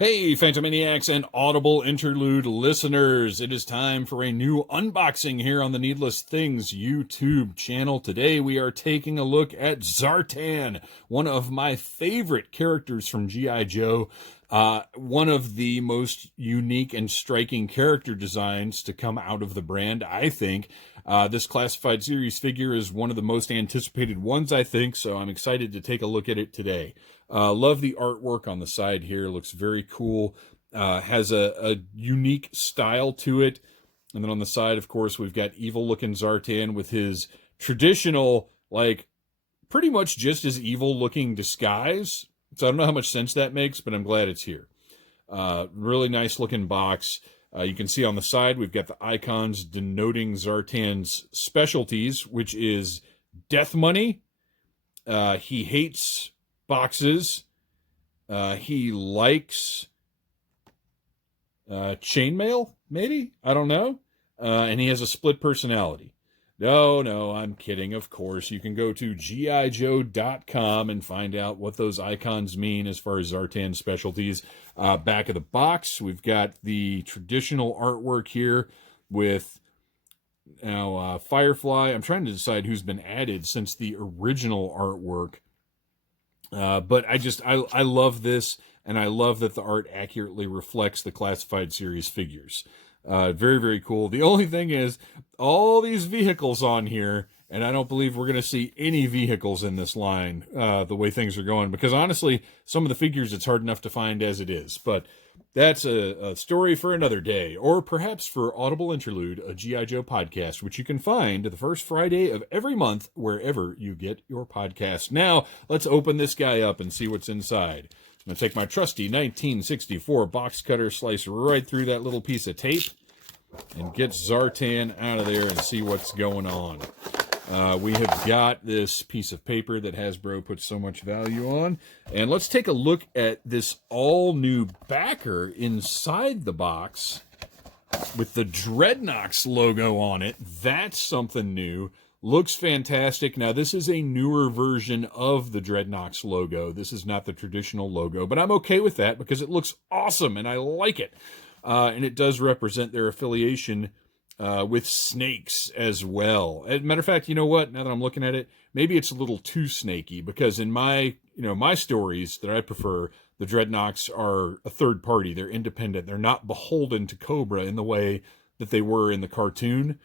Hey, Phantomaniacs and Audible Interlude listeners, it is time for a new unboxing here on the Needless Things YouTube channel. Today we are taking a look at Zartan, one of my favorite characters from G.I. Joe, one of the most unique and striking character designs to come out of the brand, I think. This classified series figure is one of the most anticipated ones, I think, so I'm excited to take a look at it today. Love the artwork on the side here. Looks very cool. Has a unique style to it. And then on the side, of course, we've got evil-looking Zartan with his traditional, like, pretty much just as evil-looking disguise. So I don't know how much sense that makes, but I'm glad it's here. Really nice-looking box. You can see on the side, we've got the icons denoting Zartan's specialties, which is death money. He hates boxes. He likes chainmail, maybe? I don't know. And he has a split personality. No, I'm kidding, of course. You can go to gijoe.com and find out what those icons mean as far as Zartan's specialties. Back of the box, we've got the traditional artwork here with now Firefly. I'm trying to decide who's been added since the original artwork. But I love this, and I love that the art accurately reflects the classified series figures. Very, very cool. The only thing is, all these vehicles on here, and I don't believe we're going to see any vehicles in this line, the way things are going, because honestly, some of the figures, it's hard enough to find as it is. But that's a story for another day, or perhaps for Audible Interlude, a G.I. Joe podcast, which you can find the first Friday of every month wherever you get your podcast. Now, let's open this guy up and see what's inside. I'm going to take my trusty 1964 box cutter, slice right through that little piece of tape, and get Zartan out of there and see what's going on. We have got this piece of paper that Hasbro puts so much value on. And let's take a look at this all-new backer inside the box with the Dreadnoks logo on it. That's something new. Looks fantastic. Now, this is a newer version of the Dreadnoks logo. This is not the traditional logo, but I'm okay with that because it looks awesome and I like it. And it does represent their affiliation with snakes as well. As a matter of fact, you know what? Now that I'm looking at it, maybe it's a little too snaky because in my stories that I prefer, the Dreadnoks are a third party. They're independent. They're not beholden to Cobra in the way that they were in the cartoon.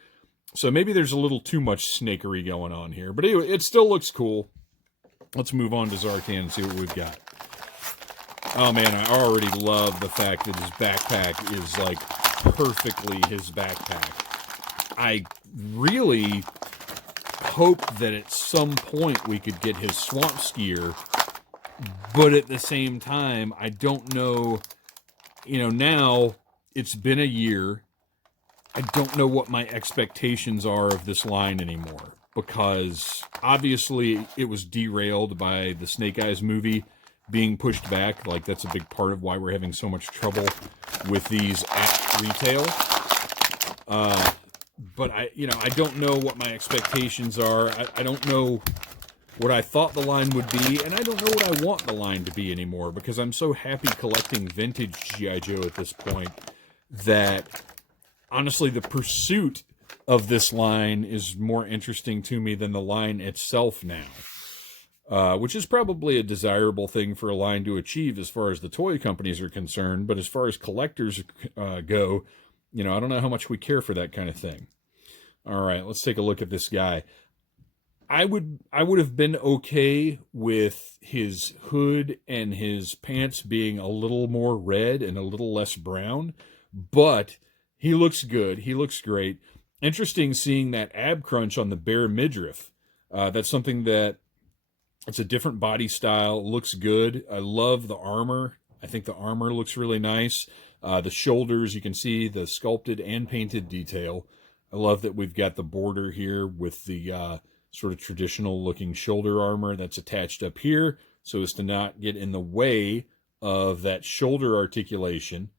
So maybe there's a little too much snakery going on here. But anyway, it still looks cool. Let's move on to Zartan and see what we've got. Oh man, I already love the fact that his backpack is like perfectly his backpack. I really hope that at some point we could get his swamp skier, but at the same time, I don't know, now it's been a year. I don't know what my expectations are of this line anymore, because obviously it was derailed by the Snake Eyes movie being pushed back. Like, that's a big part of why we're having so much trouble with these at retail. But I don't know what my expectations are. I don't know what I thought the line would be, and I don't know what I want the line to be anymore, because I'm so happy collecting vintage G.I. Joe at this point that, honestly, the pursuit of this line is more interesting to me than the line itself now. Which is probably a desirable thing for a line to achieve as far as the toy companies are concerned, but as far as collectors go, I don't know how much we care for that kind of thing. All right, let's take a look at this guy. I would have been okay with his hood and his pants being a little more red and a little less brown, but he looks good. He looks great. Interesting seeing that ab crunch on the bare midriff. That's something that it's a different body style. Looks good. I love the armor. I think the armor looks really nice. The shoulders, you can see the sculpted and painted detail. I love that we've got the border here with the sort of traditional looking shoulder armor that's attached up here so as to not get in the way of that shoulder articulation.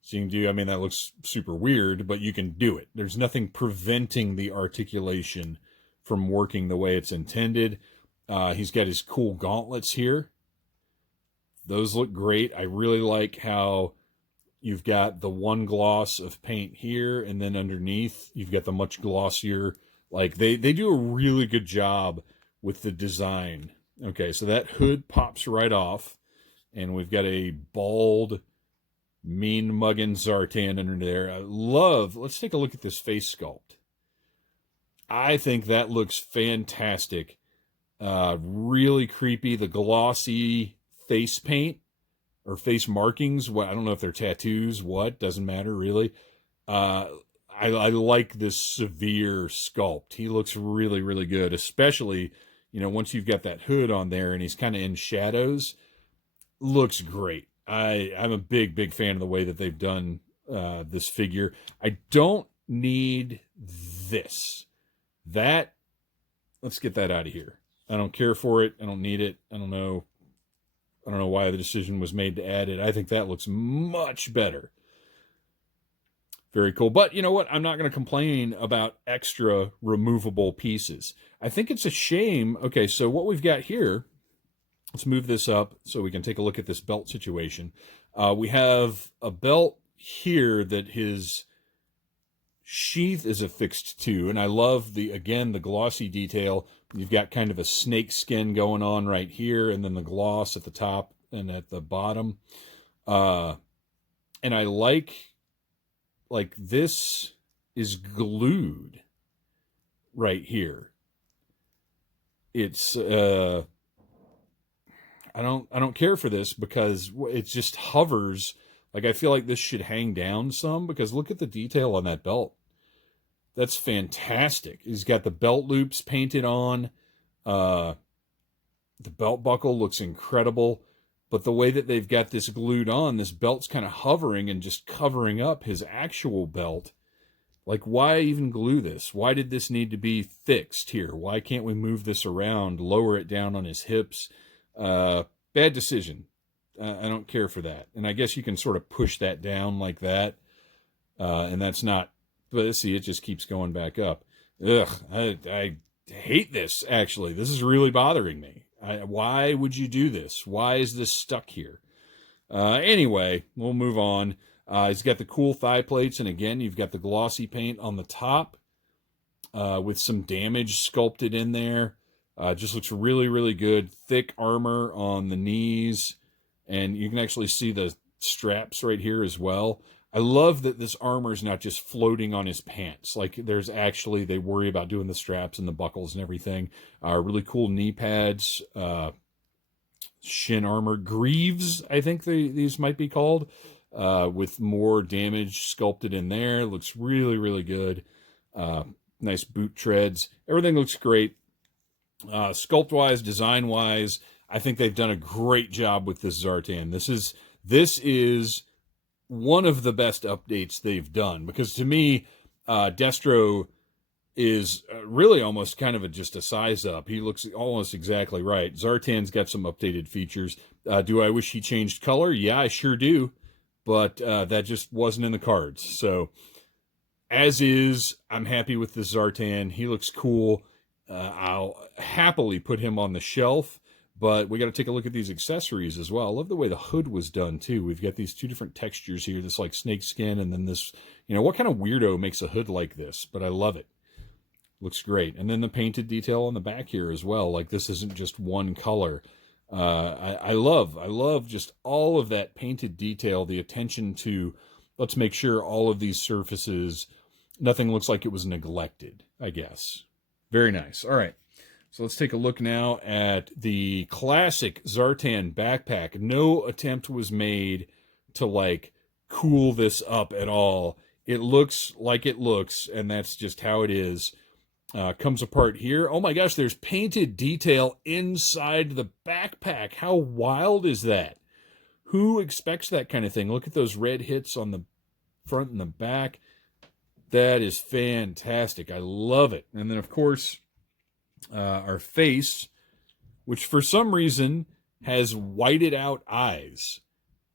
So you can do, that looks super weird, but you can do it. There's nothing preventing the articulation from working the way it's intended. He's got his cool gauntlets here. Those look great. I really like how you've got the one gloss of paint here, and then underneath you've got the much glossier. Like they do a really good job with the design. Okay, so that hood pops right off, and we've got a bald, mean mugging Zartan under there. I love. Let's take a look at this face sculpt. I think that looks fantastic. Really creepy. The glossy face paint or face markings. What, I don't know if they're tattoos. What, doesn't matter really. I like this severe sculpt. He looks really, really good, especially, you know, once you've got that hood on there and he's kind of in shadows. Looks great. I'm a big fan of the way that they've done this figure. I don't need this. That, let's get that out of here. I don't care for it. I don't need it. I don't know why the decision was made to add it. I think that looks much better. Very cool. But you know what? I'm not going to complain about extra removable pieces. I think it's a shame. Okay, so what we've got here, let's move this up so we can take a look at this belt situation. We have a belt here that his sheath is affixed to, and I love the glossy detail. You've got kind of a snake skin going on right here, and then the gloss at the top and at the bottom. And I like this is glued right here. It's I don't care for this because it just hovers. Like, I feel like this should hang down some, because look at the detail on that belt. That's fantastic. He's got the belt loops painted on. The belt buckle looks incredible. But the way that they've got this glued on, this belt's kind of hovering and just covering up his actual belt. Like, why even glue this? Why did this need to be fixed here? Why can't we move this around, lower it down on his hips? Bad decision. I don't care for that. And I guess you can sort of push that down like that. And that's not, but see, it just keeps going back up. Ugh, I hate this, actually. This is really bothering me. Why would you do this? Why is this stuck here? Anyway, we'll move on. He's got the cool thigh plates, and again, you've got the glossy paint on the top with some damage sculpted in there. Just looks really, really good. Thick armor on the knees, and you can actually see the straps right here as well. I love that this armor is not just floating on his pants. Like, there's actually, they worry about doing the straps and the buckles and everything. Really cool knee pads, shin armor, greaves, I think these might be called, with more damage sculpted in there. Looks really, really good. Nice boot treads. Everything looks great. Sculpt-wise, design-wise, I think they've done a great job with this Zartan. This is one of the best updates they've done, because to me, Destro is really almost kind of just a size up. He looks almost exactly right. Zartan's got some updated features. Do I wish he changed color? Yeah, I sure do, but that just wasn't in the cards. So, as is, I'm happy with this Zartan. He looks cool. I'll happily put him on the shelf. But we got to take a look at these accessories as well. I love the way the hood was done, too. We've got these two different textures here, this like snake skin, and then this, you know, what kind of weirdo makes a hood like this? But I love it. Looks great. And then the painted detail on the back here as well. Like, this isn't just one color. I love just all of that painted detail, the attention to, let's make sure all of these surfaces, nothing looks like it was neglected, I guess. Very nice. All right. So let's take a look now at the classic Zartan backpack. No attempt was made to, like, cool this up at all. It looks like it looks, and that's just how it is. Comes apart here. Oh my gosh, there's painted detail inside the backpack. How wild is that? Who expects that kind of thing? Look at those red hits on the front and the back. That is fantastic. I love it. And then, of course, our face, which for some reason has whited out eyes.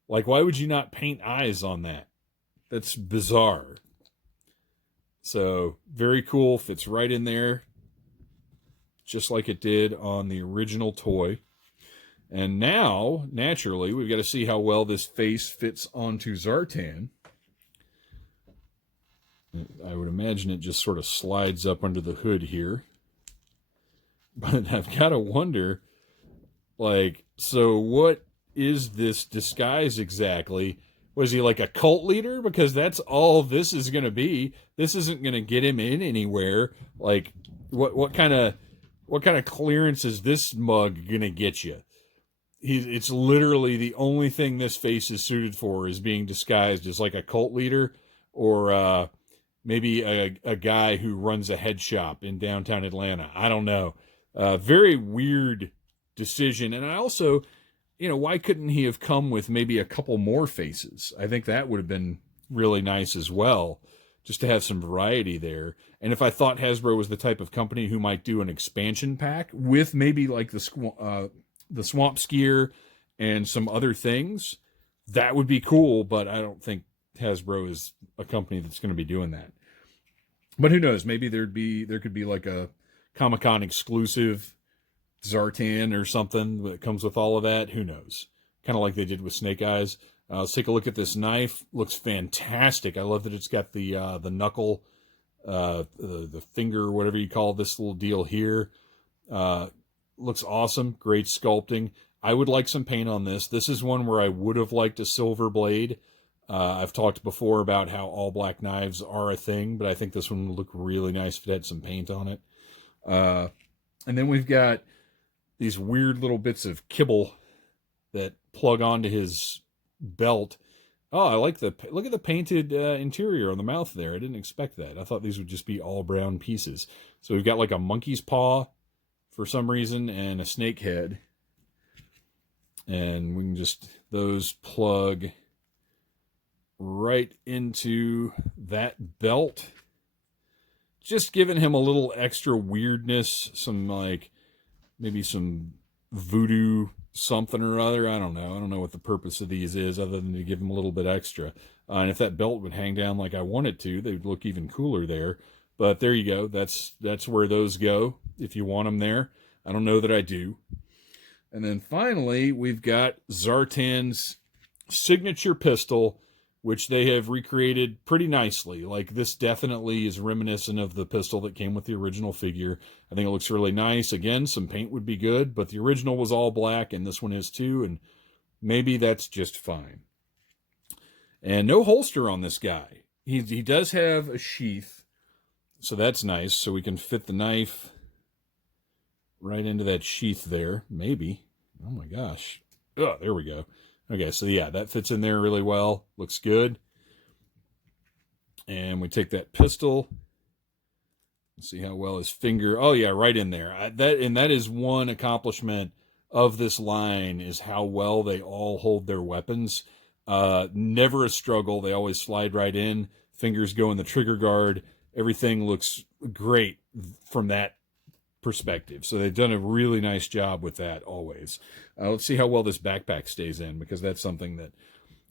Like, why would you not paint eyes on that? That's bizarre. So, very cool. Fits right in there, just like it did on the original toy. And now, naturally, we've got to see how well this face fits onto Zartan. I would imagine it just sort of slides up under the hood here. But I've got to wonder, like, so what is this disguise exactly? Was he like a cult leader? Because that's all this is going to be. This isn't going to get him in anywhere. Like, what kind of clearance is this mug going to get you? It's literally the only thing this face is suited for is being disguised as like a cult leader or maybe a guy who runs a head shop in downtown Atlanta. I don't know. Very weird decision. And I also, why couldn't he have come with maybe a couple more faces? I think that would have been really nice as well, just to have some variety there. And if I thought Hasbro was the type of company who might do an expansion pack with maybe like the swamp skier and some other things, that would be cool. But I don't think Hasbro is a company that's going to be doing that. But who knows? Maybe there could be like a Comic-Con exclusive Zartan or something that comes with all of that. Who knows? Kind of like they did with Snake Eyes. Let's take a look at this knife. Looks fantastic. I love that it's got the knuckle, the finger, whatever you call this little deal here. Looks awesome. Great sculpting. I would like some paint on this. This is one where I would have liked a silver blade. I've talked before about how all black knives are a thing, but I think this one would look really nice if it had some paint on it. And then we've got these weird little bits of kibble that plug onto his belt. Oh, I like look at the painted interior on the mouth there. I didn't expect that. I thought these would just be all brown pieces. So we've got like a monkey's paw for some reason and a snake head. And we can just, those plug right into that belt. Just giving him a little extra weirdness, some like maybe some voodoo something or other. I don't know what the purpose of these is other than to give him a little bit extra. And if that belt would hang down like I want it to, they would look even cooler there. But there you go. That's where those go if you want them there. I don't know that I do. And then finally, we've got Zartan's signature pistol, which they have recreated pretty nicely. Like, this definitely is reminiscent of the pistol that came with the original figure. I think it looks really nice. Again, some paint would be good, but the original was all black, and this one is too, and maybe that's just fine. And no holster on this guy. He does have a sheath, so that's nice. So we can fit the knife right into that sheath there. Maybe. Oh my gosh. Oh, there we go. Okay, so yeah, that fits in there really well. Looks good. And we take that pistol. See how well his finger... Oh yeah, right in there. That is one accomplishment of this line, is how well they all hold their weapons. Never a struggle. They always slide right in. Fingers go in the trigger guard. Everything looks great from that perspective. So they've done a really nice job with that always. Let's see how well this backpack stays in, because that's something that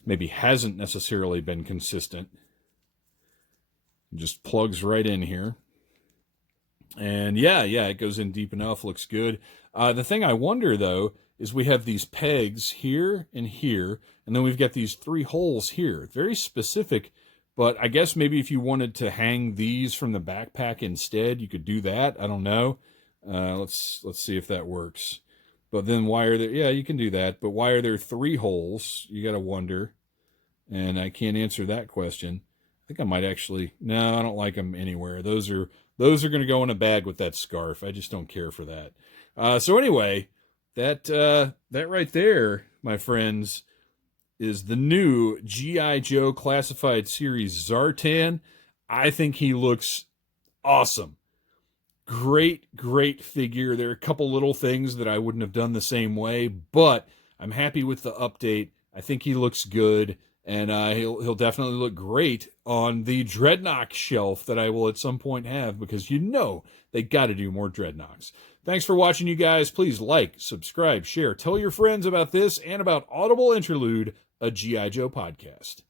maybe hasn't necessarily been consistent. It just plugs right in here. And yeah, it goes in deep enough. Looks good. The thing I wonder, though, is we have these pegs here and here, and then we've got these 3 holes here. Very specific, but I guess maybe if you wanted to hang these from the backpack instead, you could do that. I don't know. Let's see if that works. But then why are there... Yeah, you can do that, but why are there 3 holes? You got to wonder. And I can't answer that question. I think I might actually... No, I don't like them anywhere. Those are going to go in a bag with that scarf. I just don't care for that. So anyway, that right there, my friends, is the new G.I. Joe Classified Series Zartan. I think he looks awesome. Great figure. There are a couple little things that I wouldn't have done the same way, but I'm happy with the update. I think he looks good, and he'll definitely look great on the Dreadnought shelf that I will at some point have, because they got to do more Dreadnoughts. Thanks for watching, you guys. Please like, subscribe, share, tell your friends about this and about Audible Interlude, a G.I. Joe podcast.